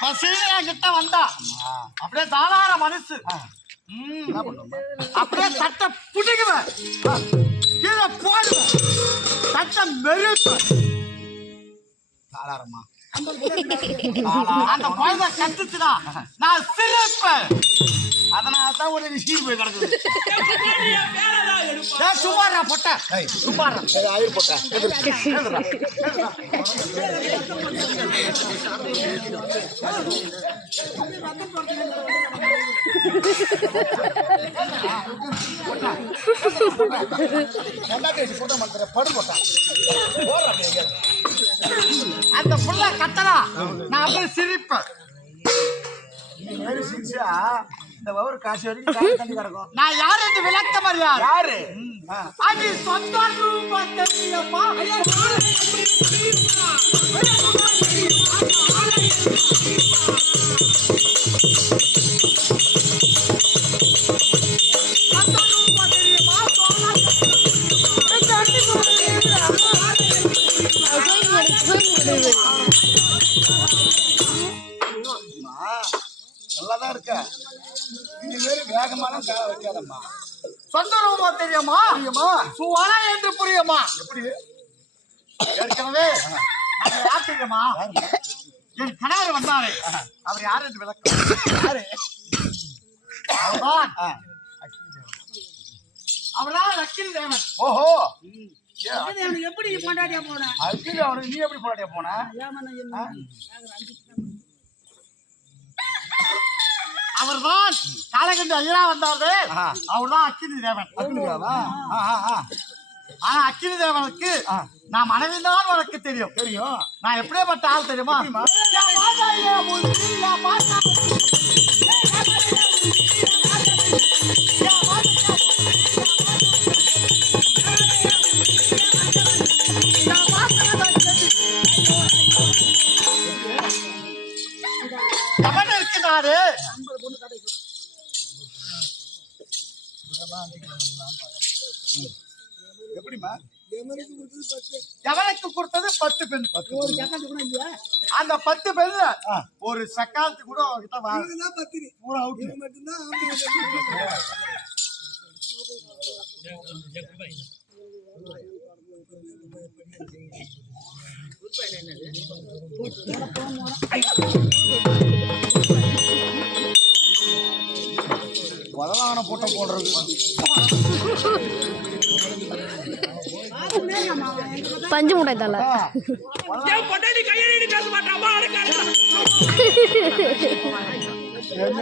பசி கிட்ட வந்தா அப்படியே தாராள மனசு ம். அப்படியே தட்டை புடிக்குவேன் கீழே போடுவேன் தட்டை மெழுப்பேன் தாராளமா அந்த குழந்தை கத்துச்சுனா நான் சிரிப்பேன் அதனால தான் ஒரு விஷயம் போய் கிடக்குது சும்மாடா பொட்ட எழுதுடா. ரெண்டாயிரத்தி வயசு போட்டா மாத்திர படு. அந்த புள்ள கத்தனா நான் அப்படியே சிரிப்பேன். இந்த மாதிரி சிரிச்சா இந்த வவுறு காசு வரைக்கும் காசு தண்ணி கிடக்கும் நான் யார் என்று விளக்க மரியாதை யாரு. அது சொந்த ரூபம் தெரியப்பா காய வைக்காதம்மா. சொந்த ரூபம் தெரியுமா? புரியுமா சுவன என்று புரியுமா? எப்படி? ஏற்கனவே யார் தெரியுமா? என் கணவர் வந்தாரு. அவர் யார் என்று விளக்கம். யாரு? அவர்தான். அவர்தான் லக்கிரி தேவன். ஓஹோ. எப்படி கொண்டாடியா போன? அக்கிரி அவனுக்கு நீ எப்படி போராட்டிய போன? அவர்தான் காலகண்டி ஐயா வந்தாரு ஆஹா. அவர்தான் அக்கினி தேவன். ஆனா அக்கினி தேவனுக்கு. நான் மனைவிதான் உனக்கு தெரியும். தெரியும். நான் எப்படியாப்பட்ட ஆள் தெரியுமா? கவனம் இருக்கிறாரு எப்படிம்மா? எவனுக்கு கொடுத்தது பத்து பெண்? அந்த பத்து பெண்ல. ஒரு சக்காலத்து கூட அவர்கிட்ட வா. பூரா அவுட்டு உதவான போட்ட போடுறது. பஞ்சு முட்டை தலை.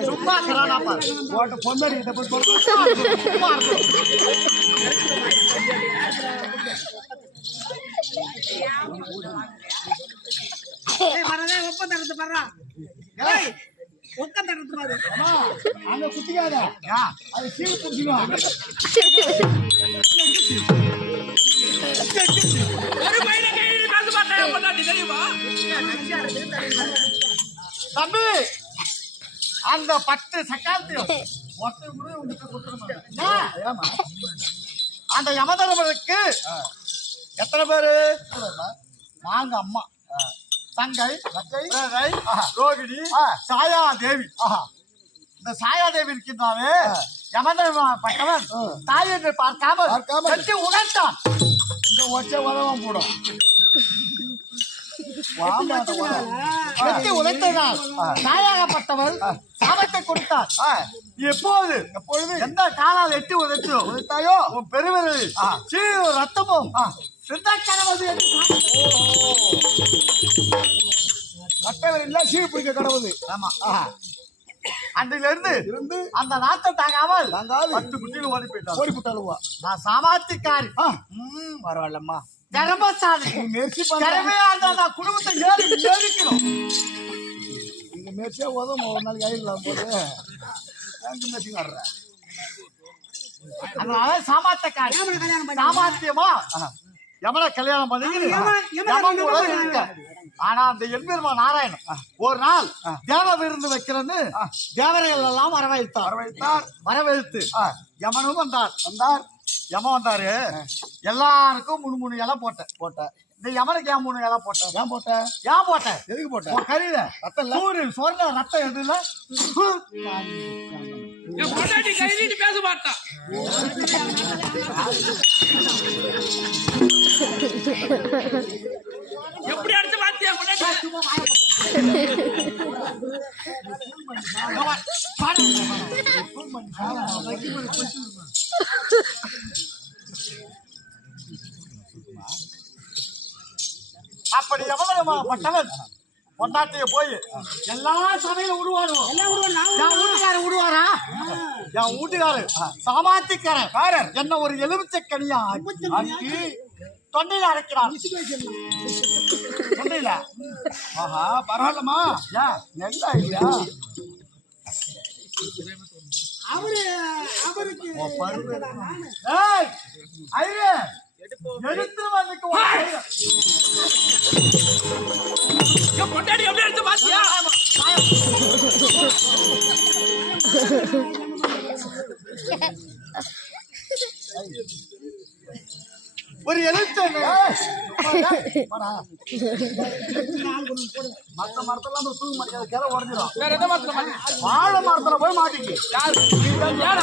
சும்மா இருக்கிறானா அங்க குத்திக்காத. அது சீவு புடிச்சிடும் தம்பி அந்த பத்து சக்காலத்தையும் அந்த யமதர்மனுக்கு எத்தனை பேரு? நாங்க அம்மா தங்கை தங்கை ரோகிணி சாயா தேவி இந்த சாயா தேவி இருக்கின்றாவே யமதர்மப்பட்டவன் தாய் என்று பார்க்காமல். கட்டி உணர்த்தான் இந்த ஒச்ச உதவம் போடும். கட்டி உழைத்ததால் தாயாகப்பட்டவள் சாபத்தை கொடுத்தார் எப்போது? எப்பொழுது? எந்த காலால் எட்டி உதைச்சோ உதைத்தாயோ? உன் பெருவிரல். சீரு ரத்தமும் சித்தக்கடவது என்று கட்டவர் இல்ல சீவு பிடிக்க கடவுது. ஆமா. அன்றிலிருந்து இருந்து அந்த நாட்டம் தாங்காமல் தாங்காது. பத்து குட்டிகள் ஓடி போயிட்டார் ஓடி புட்டாளுவா? நான் சாமாத்திக்காரி. பரவாயில்லம்மா. பண்ண திறமையா இருந்தா நான் குடும்பத்தை ஏறி ஏறிக்கணும். நீங்க முயற்சியா உதவும் ஒரு நாளைக்கு ஆயிடலாம் போது அங்க முயற்சி காடுற அதனால சாமாத்தக்காரி சாமாத்தியமா? யமன கல்யாணம் பண்ணி யம- யம யமன் கூட கல்யாணம் இருக்க. ஆனா அந்த எம்பெருமா நாராயணன் ஒரு நாள் தேவ விருந்து வைக்கிறேன்னு தேவரைகள் எல்லாம் வரவழைத்தார். வரவழைத்தார். வரவழைத்து யமனும் வந்தார். வந்தார். யமன் வந்தாரு? எல்லாருக்கும் மூணு மூணு இலை போட்டேன். போட்ட இந்த எவனுக்கு ஏன் மூணு இலை போட்ட ஏன் போட்ட ஏன் போட்ட எதுக்கு போட்ட உன் கறியில ரத்தம் சூடு சொர்ண ரத்தம் எது இல்ல என் பொண்டாட்டி கை நீட்டி பேச மாட்டான். எப்படி அடுத்து மாத்தியா அப்படி எவ்வளவு பட்டவன்? பொண்டாட்டிய போய் எல்லா சபையிலும் விடுவானுவோம் எல்லாம் விடுவோம் நான் என் வீட்டுக்காரர் விடுவாரா என் வீட்டுக்காரர். சாமாத்திக்காரன். காரர். என்ன ஒரு எலுமிச்சை கனியா ஆக்கி தொண்டையில அரைக்கிறான். தொண்டையில? ஆஹா பரவாயில்லம்மா. ஏன் நல்லா இல்லையா? அவரு அவருக்கு ஐயே எடுத்து கையில. என் எப்படி அடிச்சு மாத்தியா ஒரு எலுமிச்சை மத்த மரத்தெல்லாம் போய் தூக்க மாட்டேங்குது. கிளை உடஞ்சிடும் வேற எந்த மாத்தி வாழை மரத்துல போய் மாட்டிக்கு. யாரு?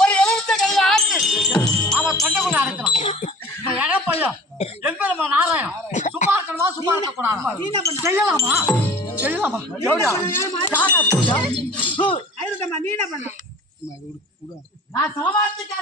ஒரு கையில ஆக்கி அவன் தொண்டைக்குள்ள அடைக்கிறான் இந்த பையன் எம்பெருமா நாராயணன். சும்மா இருக்கணுமா சும்மா இருக்கக்கூடாது செய்யலாமா? செய்யலாமா? ஹு, ஆயிரத்தம்மா நீ என்ன பண்ண? நான் சமாளிக்க